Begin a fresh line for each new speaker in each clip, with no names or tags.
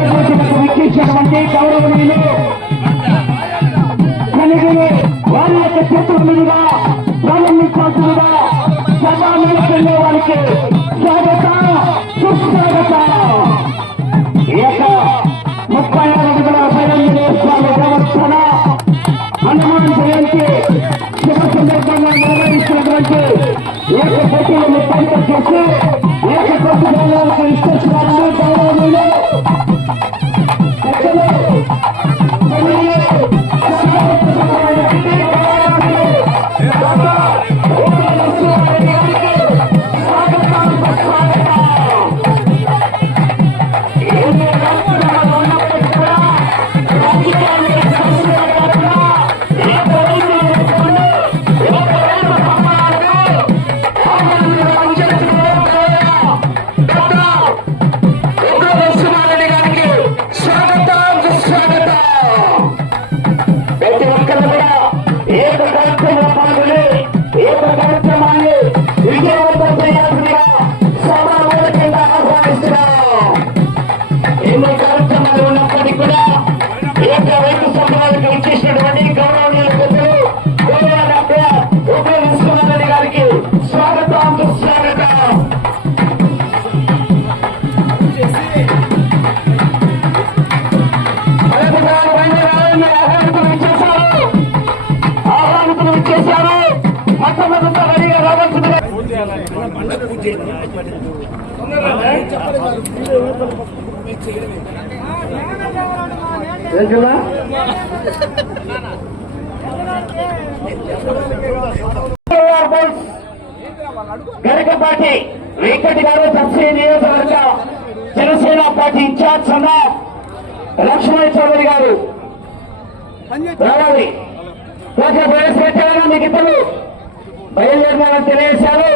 వేదభూతులకు విచ్చేసినటువంటి గౌరవనీయులు కనుగొని వారి యొక్క చేతుల మీదుగా ప్రారంభించాల్సిందిగా వారికి స్వాగతం. సుస్వాగతం ఈ యొక్క ముప్పై ఆరు అడుగుల అభయాంజనేయ స్వామి దేవస్థాన హనుమాన్ జయంతి శుభ సందర్భంగా నిర్వహిస్తున్నటువంటి ఈ యొక్క పోటీలను చేసి ఏక కార్యక్రమంలో పాల్గొని ఏక కార్యక్రమాన్ని విజయవంతం చేయాల్సిందిగా సభామూలకంగా ఆహ్వానిస్తున్నాం ఎన్నో కార్యక్రమాలు ఉన్నప్పటికీ కూడా ఏక రైతు సంఘాలకు ఇచ్చేసినటువంటి గౌరవ ఇచ్చేశారు మొట్టమొదట రెడీగా? గరికపాటి వెంకటి గారు తప్సీ నియోజకవర్గ జనసేన పార్టీ ఇన్ఛార్జ్ అన్న లక్ష్మణ చౌదరి గారు. రావాలి. ఓకే ప్రవేశపెట్టాలని తెలియజేశారు.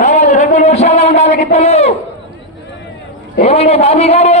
రావాలి రెండు నిమిషాలు ఉండాలి గిద్దరు ఏమైనా బాబీ గారు?